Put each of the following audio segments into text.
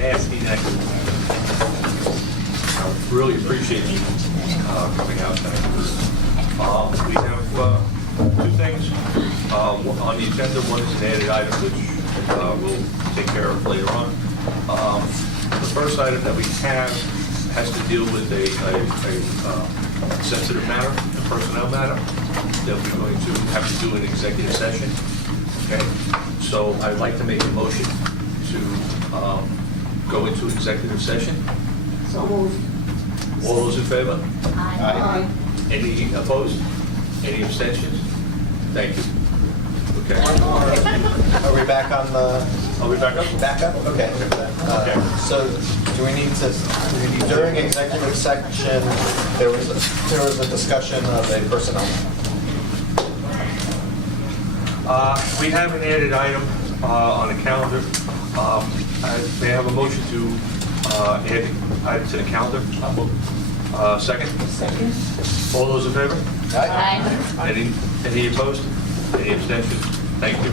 nasty neck. I really appreciate you coming out tonight. We have two things on the agenda. One is an added item which we'll take care of later on. The first item that we have has to deal with a sensitive matter, a personnel matter, that we're going to have to do an executive session. Okay, so I'd like to make a motion to go into executive session. So moved. All those in favor? Aye. Any opposed? Any abstentions? Thank you. Okay. Are we back on the? Are we back up? Back up? Okay. Okay. So do we need to, during executive section, there was a discussion of a personnel. We have an added item on the calendar. May I have a motion to add item to the calendar? Second? Second. All those in favor? Aye. Any opposed? Any abstentions? Thank you.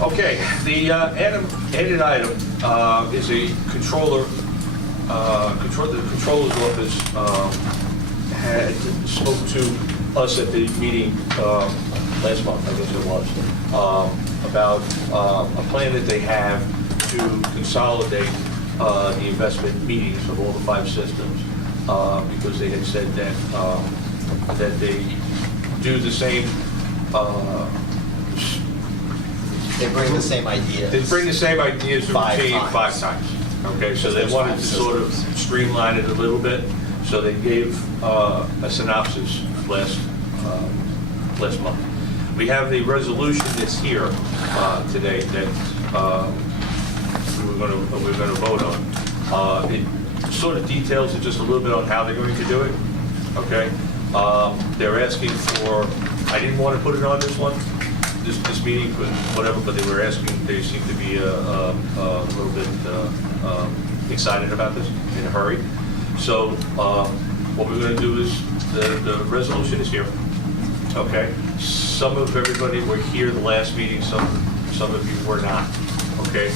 Okay, the added item is a controller. The controller's office had spoke to us at the meeting last month, I guess it was, about a plan that they have to consolidate the investment meetings of all the 5 systems, because they had said that they do the same. They bring the same ideas. They bring the same ideas to Five routine times. 5 times. Okay, so they There's wanted 5 to sort of streamline it a little bit. So they gave a synopsis last month. We have the resolution that's here today that we're going to vote on. It sort of details it just a little bit on how they're going to do it. Okay, they're asking for. I didn't want to put it on this one. This meeting, was whatever, but they were asking, they seem to be a little bit excited about this, in a hurry. So what we're going to do is, the resolution is here, okay? Some of everybody were here the last meeting, some of you were not, okay?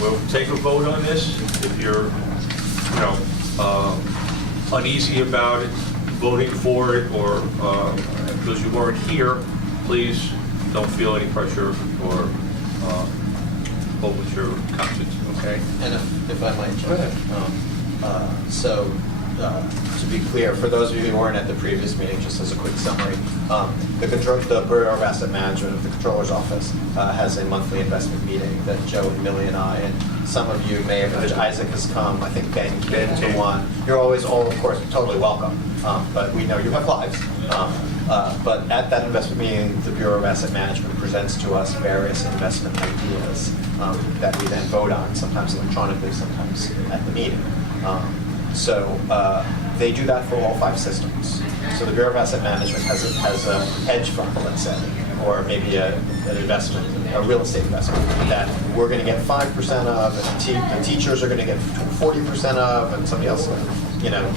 We'll take a vote on this. If you're, uneasy about it, voting for it, or because you weren't here, please don't feel any pressure or vote with your conscience, okay? And if I might jump in. So, to be clear, for those of you who weren't at the previous meeting, just as a quick summary, the Bureau of Asset Management of the Controller's Office has a monthly investment meeting that Joe and Millie and I, and some of you may have, Isaac has come, I think Ben came to one. You're always all, of course, totally welcome, but we know you have lives. But at that investment meeting, the Bureau of Asset Management presents to us various investment ideas that we then vote on, sometimes electronically, sometimes at the meeting. So they do that for all 5 systems. So the Bureau of Asset Management has a hedge fund, let's say, or maybe an investment, a real estate investment, that we're going to get 5% of, and the teachers are going to get 40% of, and somebody else,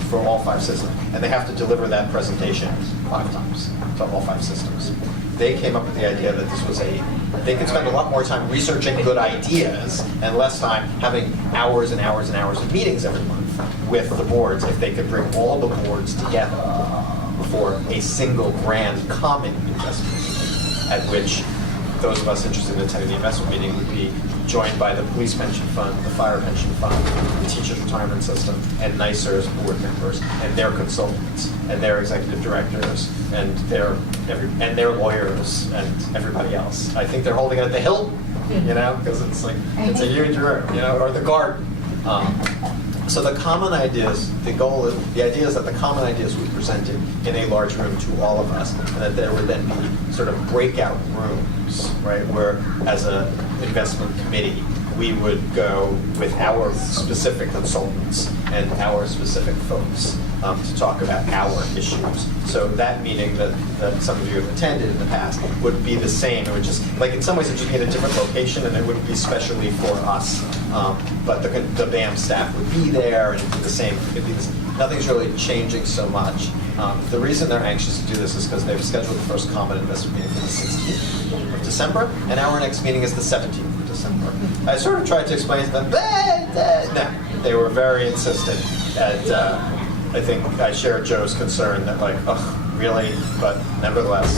for all 5 systems. And they have to deliver that presentation 5 times to all 5 systems. They came up with the idea that this was they could spend a lot more time researching good ideas and less time having hours and hours and hours of meetings every month with the boards if they could bring all the boards together for a single grand common investment meeting, at which those of us interested in attending the investment meeting would be joined by the police pension fund, the fire pension fund, the teachers retirement system, and NYSER's board members, and their consultants, and their executive directors, and their lawyers, and everybody else. I think they're holding it at the Hill, because it's a huge room, or the garden. So the common ideas, the idea is that the common ideas would be presented in a large room to all of us, and that there would then be sort of breakout rooms, right, where as an investment committee, we would go with our specific consultants and our specific folks to talk about our issues. So that meeting that some of you have attended in the past would be the same. It would just, in some ways, it would just be in a different location, and it wouldn't be specially for us. But the BAM staff would be there, and it'd be the same. Nothing's really changing so much. The reason they're anxious to do this is because they've scheduled the first common investment meeting for the 16th of December, and our next meeting is the 17th of December. I sort of tried to explain to them, No, they were very insistent. And I think I share Joe's concern that like, oh, really? But nevertheless,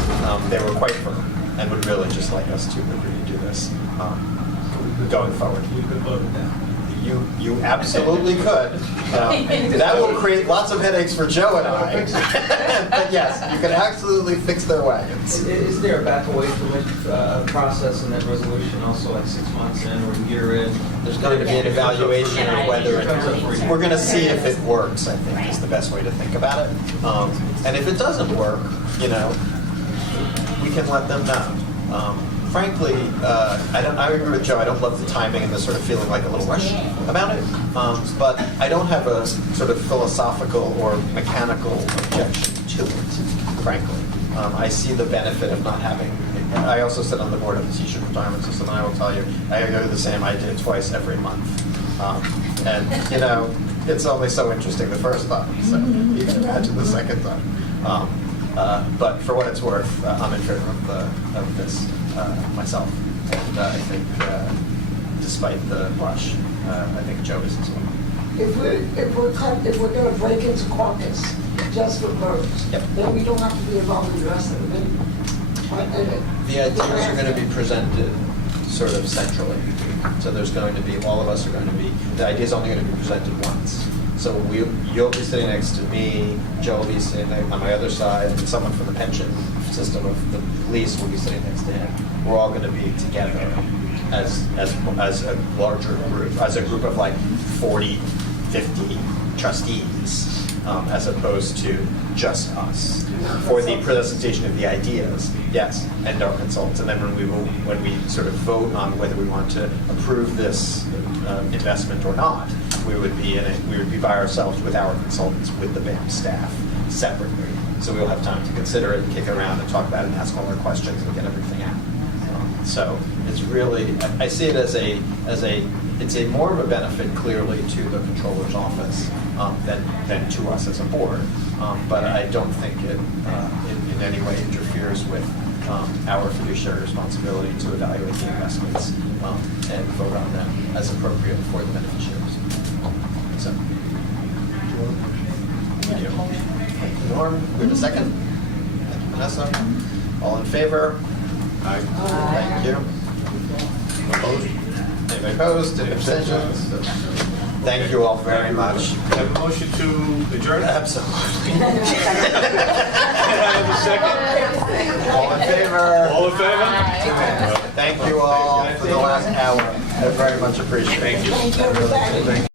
they were quite firm and would really just like us to agree to do this going forward. We could vote it down. You absolutely could. That will create lots of headaches for Joe and I. But yes, you can absolutely fix their wagons. Is there a back away from it process in that resolution also like 6 months in or a year in? There's going to be an evaluation of whether we're going to see if it works, I think is the best way to think about it. And if it doesn't work, we can let them know. Frankly, I agree with Joe. I don't love the timing and the sort of feeling like a little rush about it. But I don't have a sort of philosophical or mechanical objection to it, frankly. I see the benefit of not having. I also sit on the board of the T-shirt retirement system, and I will tell you, I go to the same idea twice every month. And it's only so interesting the first time, so you can imagine the second time. But for what it's worth, I'm in favor of this myself. And I think, despite the rush, I think Joe is as well. If we're gonna break into caucus just for BERS, Yep. then we don't have to be involved in the rest of the meeting. The ideas are going to be presented sort of centrally. So there's going to be, all of us are going to be, the idea's only going to be presented once. So you'll be sitting next to me, Joe will be sitting on my other side, and someone from the pension system of the police will be sitting next to him. We're all going to be together as a larger group, as a group of like 40, 50 trustees, as opposed to just us. For the presentation of the ideas, yes, and our consultants. And then when we sort of vote on whether we want to approve this investment or not, we would be by ourselves with our consultants, with the BAM staff separately. So we'll have time to consider it, kick it around, and talk about it, and ask all our questions, and get everything out. So it's really, I see it as it's a more of a benefit clearly to the controller's office than to us as a board. But I don't think it in any way interferes with our fiduciary responsibility to evaluate the investments and vote on them as appropriate for the beneficiaries. So, thank you. Norm, we have a second? Vanessa? All in favor? Aye. Thank you. Opposed? Anybody opposed? Any abstentions? Thank you all very much. Have a motion to adjourn? Absolutely. Can I have a second? All in favor? All in favor? Thank you all for the last hour. I very much appreciate it. Thank you. Thank you, everybody.